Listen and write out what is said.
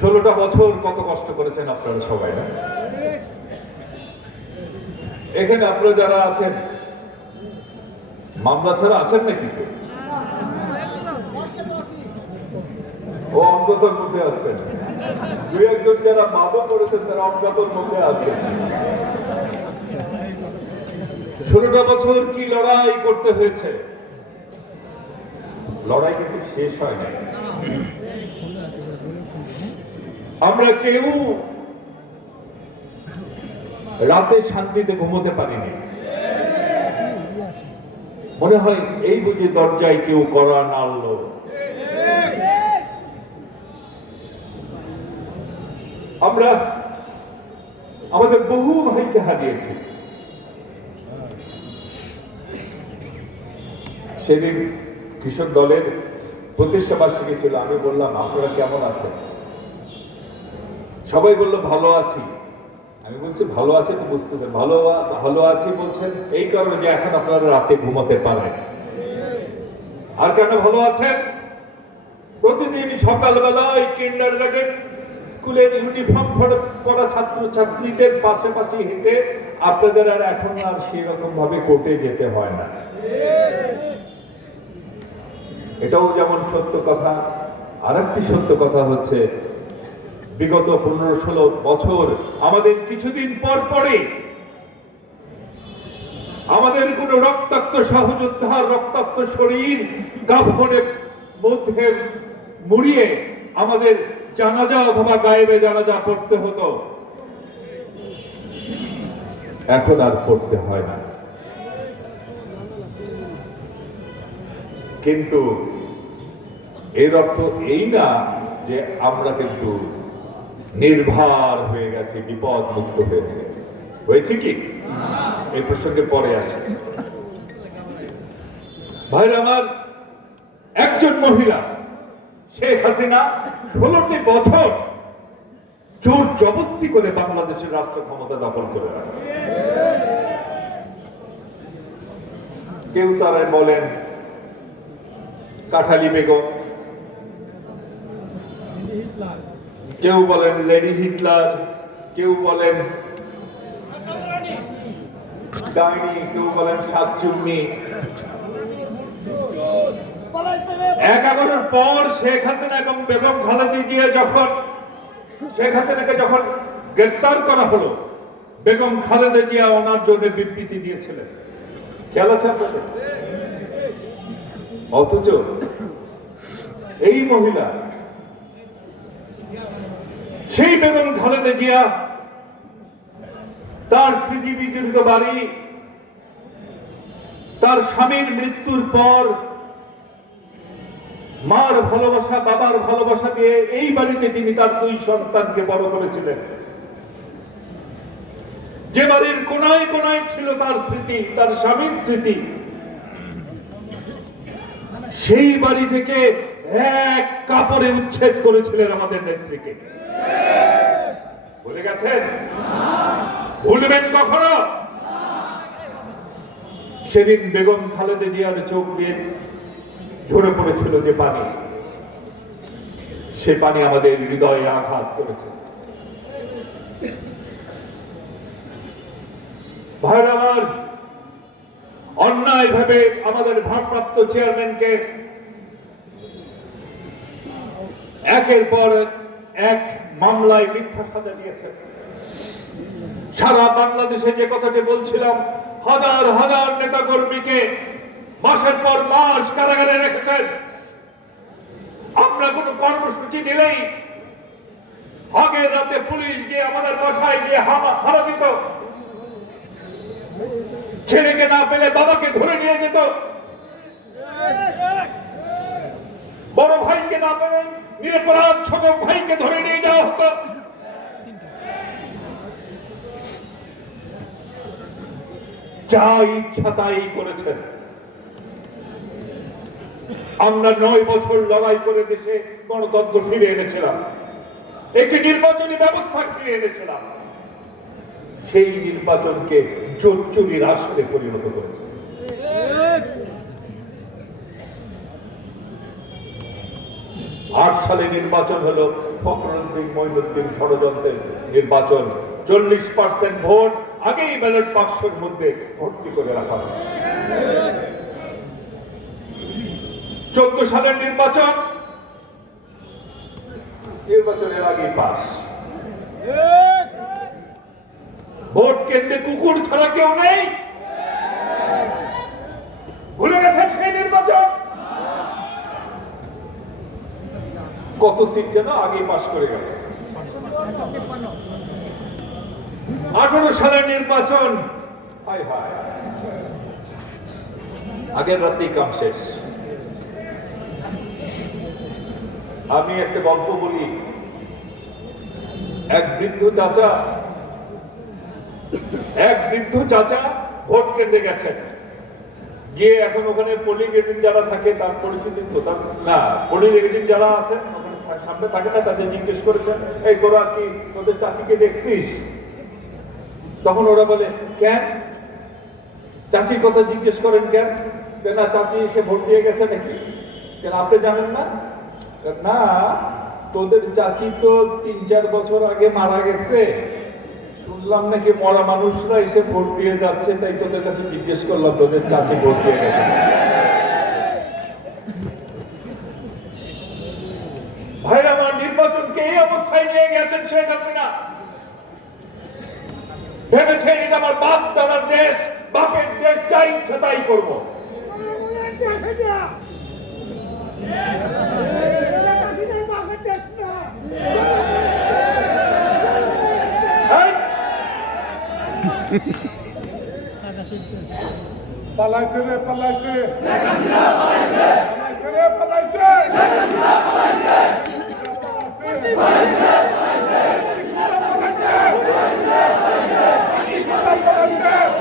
ষোলোটা বছর কত কষ্ট করেছেন আপনারা সবাই, না? এখানে আপনারা যারা আছেন, মামলা ছাড়া আছেন নাকি ও অজ্ঞতার মধ্যে আছেন। দুই একজন যারা মাদক করেছেন তারা অজ্ঞাতর মধ্যে আছেন। ষোলোটা বছর কি লড়াই করতে হয়েছে? লড়াই কিন্তু শেষ হয় না আমরা কেউ রাতে শান্তিতে ঘুমোতে পারিনি। মনে হয় এই বুঝে দরজায় কেউ করা নাড়লো। আমরা আমাদের বহু ভাইকে হারিয়েছি। সেদিন কৃষক দলের প্রতিষ্ঠা বার্ষিকী ছিল, আমি বললাম, আপনারা কেমন আছেন? সবাই বলল, ভালো আছি। আমি বলছি, ভালো আছে তো বুঝতেছেন, ভালো ভালো আছি বলছেন, এই কারণে যে এখন আপনারা রাতে ঘুমাতে পারেন। আর কেন ভালো আছেন? প্রতিদিন সকালবেলায় কিন্ডার গার্ডেন স্কুলের ইউনিফর্ম পড়া ছাত্র ছাত্রীদের পাশে পাশে হেঁটে আপনাদের আর এখন আর সেই রকম ভাবে কোর্টে যেতে হয় না। এটাও যেমন সত্য কথা, আরেকটি সত্য কথা হচ্ছে, বিগত পনেরো ষোলো বছর আমাদের কিছুদিন পর পরে আমাদের কোন রক্তাক্ত সহযোদ্ধার রক্তাক্ত শরীর কাফনের মধ্যে মুড়িয়ে আমাদের জানাজা অথবা গায়েবে জানাজা পড়তে হতো। এখন আর পড়তে হয় না। কিন্তু এর অর্থ এই না যে আমরা কিন্তু নির্ভার হয়ে গেছে বিপদ মুক্ত হয়েছে। হয়েছে কি? এই প্রসঙ্গে পরে আসে। ভাইরা আমার, একজন মহিলা, শেখ হাসিনা, ষোলোটি বছর জোর জবস্তি করে বাংলাদেশের রাষ্ট্র ক্ষমতা দখল করে রাখে। কেউ তারাই বলেন কাঠালি বেগম। কেউ বলেন লেডি হিটলার, কেউ বলেন ডাইনি, কেউ বলেন সাতচুন্নি এক এগারোর পর শেখ হাসিনা এবং বেগম খালেদি জিয়া যখন শেখ হাসিনাকে যখন গ্রেপ্তার করা হলো, বেগম খালেদা জিয়া ওনার জন্য বিবৃতি দিয়েছিলেন। খেয়াল অথচ এই মহিলা, সেই বেগম খালেদা জিয়া, তার স্মৃতি বিজড়িত বাড়ি, তার স্বামীর মৃত্যুর পর মার ভালোবাসা, বাবার ভালোবাসা দিয়ে এই বাড়িতে তিনি তার দুই সন্তানকে বড় করেছিলেন। যে বাড়ির কোনায় কোনায় ছিল তার স্মৃতি, তার স্বামীর স্মৃতি সেই বাড়ি থেকে এক কাপড়ে উচ্ছেদ করেছিলেন আমাদের নেত্রীকে। ভুলে গেছেন? ভুলবেন কখনো? সেদিন বেগম খালেদা জিয়ার চোখ দিয়ে ঝরে পড়েছিল যে পানি। সে পানি আমাদের হৃদয়ে আঘাত করেছে। ভাইরা ভাবে আমাদের ভারপ্রাপ্ত চেয়ারম্যানকে একের পর এক মামলায় মিথ্যা সাজা দিয়েছে। সারা বাংলাদেশে যে কথাটি বলছিলাম, হাজার হাজার নেতা কর্মীকে মাসের পর মাস কারাগারে রেখেছেন। আমরা কোনো কর্মসূচি দিলেই আগের রাতে পুলিশ গিয়ে আমাদের বাসায় গিয়ে হারা দিত। ছেলেকে না পেলে বাবাকে ধরে নিয়ে যেত। বড় ভাইকে না পেলে নিরপরাধ ছোট ভাইকে ধরে নিয়ে যাওয়া হতো। যা ইচ্ছা তাই করেছেন আমরা নয় বছর লড়াই করে দেশে গণতন্ত্র ফিরে এনেছিলাম। একটি নির্বাচনী ব্যবস্থা ফিরে এনেছিলাম। সেই নির্বাচনকে চুরির আসরে পরিণত করেছে আট সালে নির্বাচন হলো, ফখরুদ্দিন মঈনুদ্দিন ষড়যন্ত্রের নির্বাচন। চল্লিশ পার্সেন্ট ভোট, আগেই ব্যালট বাক্সের মধ্যে ভর্তি করে রাখা হয়। চোদ্দ সালের নির্বাচন, নির্বাচনের আগেই পাস। ভোট কেন্দ্রে কুকুর ছাড়া কেউ নেই? ভুলে গেছেন সেই নির্বাচন? কত সিট যেন আগেই পাস করে গেল। আঠারো সালের নির্বাচন। আগের রাতেই কাম শেষ। আমি একটা গল্প বলি। এক বৃদ্ধ চাচা এক বৃদ্ধ চাচা ভোট কেন্দ্রে গেছেন। গিয়ে এখন ওখানে পোলিং এজেন্ট যারা থাকে, তার পরিচিতি তার না পোলিং এজেন্ট যারা আছেন সামনে থাকে না, তাদের জিজ্ঞেস করেছেন, এই তোরা কি তোদের চাচিকে দেখছিস? তখন ওরা বলে, কেন? চাচির কথা জিজ্ঞেস করেন, কেন? না, চাচি এসে ভোট দিয়ে গেছে নাকি? কেন, আপনি জানেন না? না, তোদের চাচি তো তিন চার বছর আগে মারা গেছে। শুনলাম নাকি মরা মানুষরা এসে ভোট দিয়ে যাচ্ছে, তাই তোদের কাছে জিজ্ঞেস করলাম, তোদের চাচি ভোট দিয়ে গেছে। ভাইরা, আমার নির্বাচনকে এই অবস্থায় নিয়ে গেছেন, শেখ হাসিনা? ভেবেছেন এটা আমার বাপ দাদার দেশ, বাপের দেশ, যা ইচ্ছা তাই করব। পালাইছে রে পালাইছে। পালাইছে রে পালাইছে। পালাইছে পালাইছে।